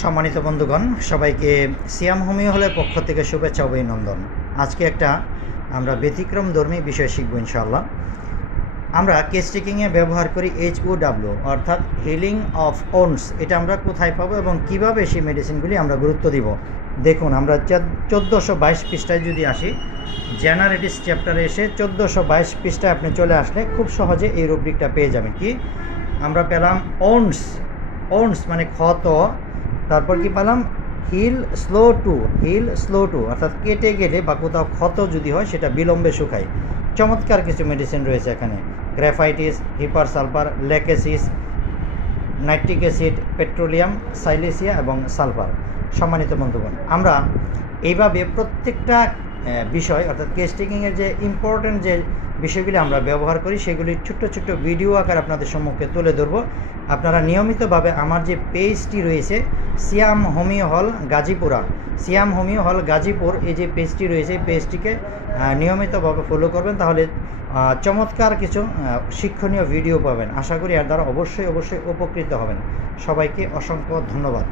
সম্মানিত বন্ধুগণ, সবাইকে সিয়াম হোমিও হলের পক্ষ থেকে শুভেচ্ছা অভিনন্দন। আজকে একটা আমরা ব্যতিক্রমধর্মী বিষয় শিখব ইনশাআল্লাহ। আমরা কেস টেকিংয়ে ব্যবহার করি HOW অর্থাৎ হিলিং অফ ওন্ডস। এটা আমরা কোথায় পাবো এবং কিভাবে সেই মেডিসিনগুলি আমরা গুরুত্ব দিব। দেখুন, আমরা 1422 পৃষ্ঠায় যদি আসি, জেনারেটিস চ্যাপ্টারে এসে 1422 পৃষ্ঠায় আপনি চলে আসলে খুব সহজে এই রুব্রিকটা পেয়ে যাবেন। কি আমরা পেলাম? ওন্ডস। ওন্ডস মানে ক্ষত। তারপর কি পেলাম? হিল স্লো টু অর্থাৎ কেটে গেলে বা কোথাও ক্ষত যদি হয় সেটা বিলম্বে শুকায়। চমৎকার কিছু মেডিসিন রয়েছে এখানে: graphites, hepar sulphur, Lachesis, nitric acid, petroleum, সাইলেসিয়া এবং সালফার। সম্মানিত বন্ধুগণ, আমরা এইভাবে প্রত্যেকটা বিষয় অর্থাৎ কেস টেকিংয়ের যে ইম্পর্ট্যান্ট যে বিষয়গুলি আমরা ব্যবহার করি সেগুলির ছোট্ট ছোট্ট ভিডিও আকার আপনাদের সম্মুখে তুলে ধরবো। আপনারা নিয়মিতভাবে আমার যে পেজটি রয়েছে সিয়াম হোমিও হল গাজীপুরা, সিয়াম হোমিও হল গাজীপুর, এই যে পেজটি রয়েছে এই পেজটিকে নিয়মিতভাবে ফলো করবেন, তাহলে চমৎকার কিছু শিক্ষণীয় ভিডিও পাবেন। আশা করি এর দ্বারা অবশ্যই উপকৃত হবেন। সবাইকে অসংখ্য ধন্যবাদ।